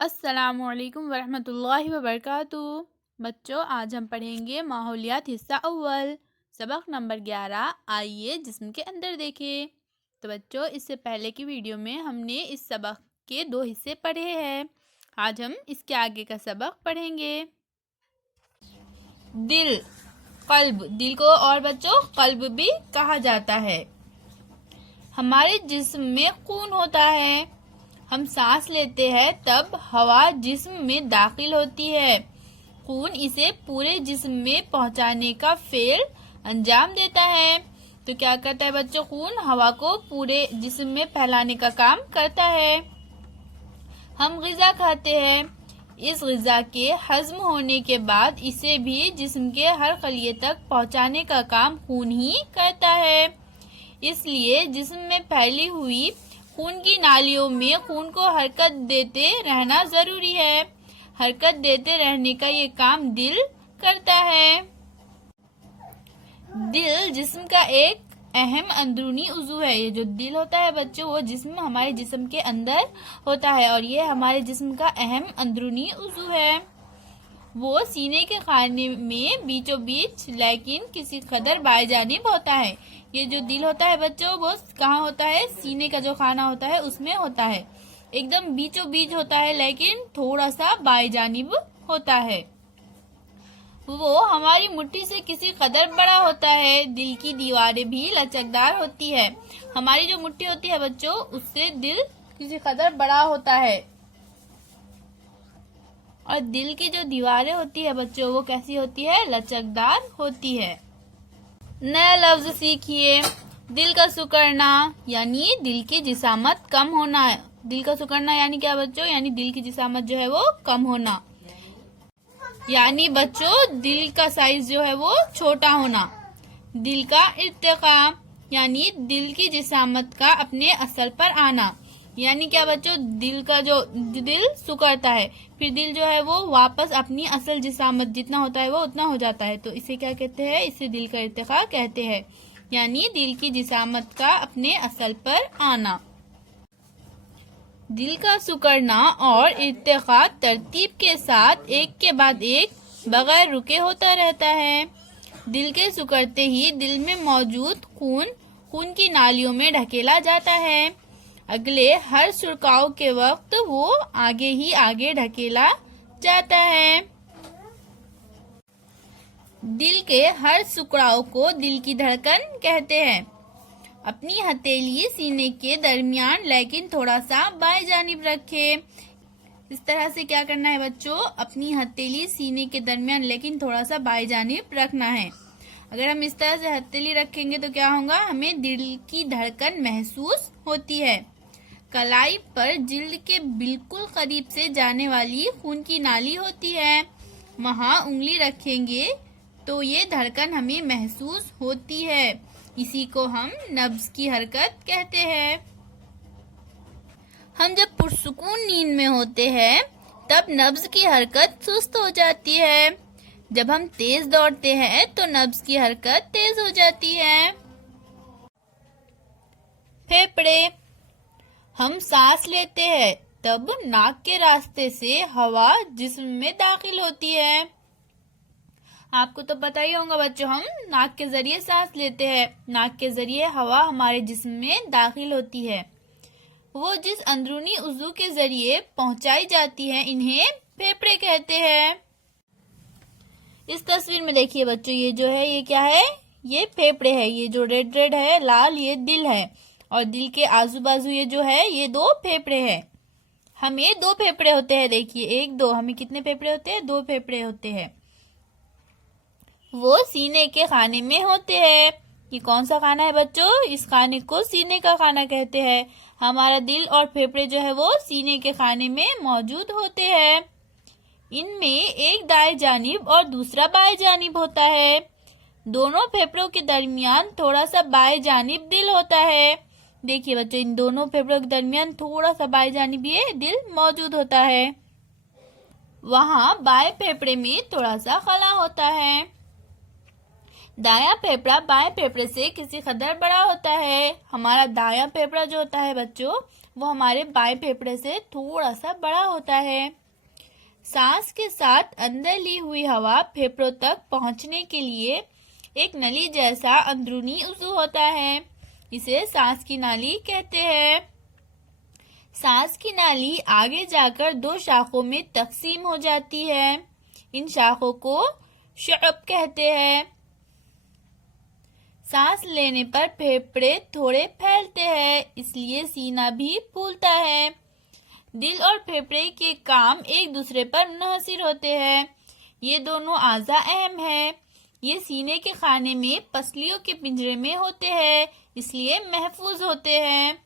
अस्सलामुअलैकुम वरहमतुल्लाहि वबरकातुहू। बच्चों, आज हम पढ़ेंगे माहौलियात हिस्सा अव्वल सबक नंबर 11। आइए जिस्म के अंदर देखें। तो बच्चों, इससे पहले की वीडियो में हमने इस सबक के 2 हिस्से पढ़े हैं। आज हम इसके आगे का सबक पढ़ेंगे। दिल, कल्ब। दिल को और बच्चों कल्ब भी कहा जाता है। हमारे जिस्म में खून होता है। हम सांस लेते हैं तब हवा जिस्म में दाखिल होती है। खून इसे पूरे जिस्म में पहुंचाने का फेल अंजाम देता है। तो क्या करता है बच्चों? खून हवा को पूरे जिस्म में फैलाने का काम करता है। हम ग़िज़ा खाते हैं। इस ग़िज़ा के हज़्म होने के बाद इसे भी जिस्म के हर खलिए तक पहुंचाने का काम खून ही करता है। इसलिए जिस्म में फैली हुई खून की नालियों में खून को हरकत देते रहना जरूरी है। हरकत देते रहने का ये काम दिल करता है। दिल जिस्म का एक अहम अंदरूनी उज़ू है। ये जो दिल होता है बच्चों, वो हमारे जिस्म के अंदर होता है और ये हमारे जिस्म का अहम अंदरूनी उज़ू है। वो सीने के खाने में बीचों बीच लेकिन किसी कदर बाएजानिब होता है। ये जो दिल होता है बच्चों, वो कहाँ होता है? सीने का जो खाना होता है उसमें होता है। एकदम बीचों बीच होता है लेकिन थोड़ा सा बाएजानिब होता है। वो हमारी मुट्ठी से किसी कदर बड़ा होता है। दिल की दीवारें भी लचकदार होती है। हमारी जो मुट्ठी होती है बच्चों, उससे दिल किसी कदर बड़ा होता है। और दिल की जो दीवारें होती है बच्चों, वो कैसी होती है? लचकदार होती है। नया लफ्ज सीखिए। दिल का सिकुड़ना यानी दिल की जिसामत कम होना है। दिल का सिकुड़ना यानी क्या बच्चों? यानी दिल की जिसामत जो है वो कम होना। यानी बच्चों दिल का साइज जो है वो छोटा होना। दिल का इर्तिका यानी दिल की जिसामत का अपने असल पर आना। यानी क्या बच्चों? दिल का जो दिल सिकुड़ता है, फिर दिल जो है वो वापस अपनी असल जिसामत जितना होता है वो उतना हो जाता है। तो इसे क्या कहते हैं? इसे दिल का इर्तिका कहते हैं। यानी दिल की जिसामत का अपने असल पर आना। दिल का सिकुड़ना और इर्तिका तरतीब के साथ एक के बाद एक बगैर रुके होता रहता है। दिल के सिकुड़ते ही दिल में मौजूद खून की नालियों में ढकेला जाता है। अगले हर सुरकाव के वक्त वो आगे ही आगे ढकेला जाता है। दिल के हर सुकड़ाव को दिल की धड़कन कहते हैं। अपनी हथेली सीने के दरमियान लेकिन थोड़ा सा बाएं जानिब रखें। इस तरह से क्या करना है बच्चों? अपनी हथेली सीने के दरमियान लेकिन थोड़ा सा बाएं जानिब रखना है। अगर हम इस तरह से हथेली रखेंगे तो क्या होगा? हमें दिल की धड़कन महसूस होती है। कलाई पर जिल्द के बिल्कुल करीब से जाने वाली खून की नाली होती है। वहाँ उंगली रखेंगे तो ये धड़कन हमें महसूस होती है। इसी को हम नब्ज की हरकत कहते हैं। हम जब पुरसुकून नींद में होते हैं तब नब्ज की हरकत सुस्त हो जाती है। जब हम तेज दौड़ते हैं तो नब्ज की हरकत तेज हो जाती है। फेफड़े। हम सांस लेते हैं तब नाक के रास्ते से हवा जिस्म में दाखिल होती है। आपको तो पता ही होगा बच्चों, हम नाक के जरिए सांस लेते हैं। नाक के जरिए हवा हमारे जिस्म में दाखिल होती है। वो जिस अंदरूनी उज़ू के जरिए पहुंचाई जाती है इन्हें फेफड़े कहते हैं। इस तस्वीर में देखिए बच्चों, ये जो है ये क्या है? ये फेफड़े है। ये जो रेड रेड है लाल, ये दिल है। और दिल के आजू बाजू ये जो है ये 2 फेफड़े हैं। हमें 2 फेफड़े होते हैं। देखिए 1 2, हमें कितने फेफड़े होते हैं? 2 फेफड़े होते हैं। वो सीने के खाने में होते हैं। ये कौन सा खाना है बच्चों? इस खाने को सीने का खाना कहते हैं। हमारा दिल और फेफड़े जो है वो सीने के खाने में मौजूद होते हैं। इनमें एक दाएं जानिब और दूसरा बाएं जानिब होता है। दोनों फेफड़ों के दरमियान थोड़ा सा बाएं जानिब दिल होता है। देखिए बच्चों, इन दोनों फेफड़ों के दरमियान थोड़ा सा बाएं जानिब ये दिल मौजूद होता है। वहाँ बाएं फेफड़े में थोड़ा सा खला होता है। दायां फेफड़ा बाएं फेफड़े से किसी कदर बड़ा होता है। हमारा दायां फेफड़ा जो होता है बच्चों, वो हमारे बाएं फेफड़े से थोड़ा सा बड़ा होता है। सांस के साथ अंदर ली हुई हवा फेफड़ों तक पहुंचने के लिए एक नली जैसा अंदरूनी उज़ू होता है। इसे सांस की नाली कहते हैं। सांस की नाली आगे जाकर दो शाखों में तकसीम हो जाती है। इन शाखों को शुअब कहते हैं। सांस लेने पर फेफड़े थोड़े फैलते हैं, इसलिए सीना भी फूलता है। दिल और फेफड़े के काम एक दूसरे पर मुनहसिर होते हैं। ये दोनों आज़ा अहम हैं। ये सीने के खाने में पसलियों के पिंजरे में होते हैं, इसलिए महफूज होते हैं।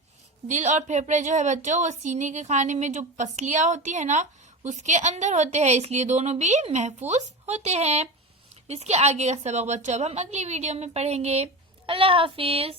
दिल और फेफड़े जो है बच्चों, वो सीने के खाने में जो पसलियां होती है ना, उसके अंदर होते हैं, इसलिए दोनों भी महफूज होते हैं। इसके आगे का सबक बच्चों अब हम अगली वीडियो में पढ़ेंगे। अल्लाह हाफिज।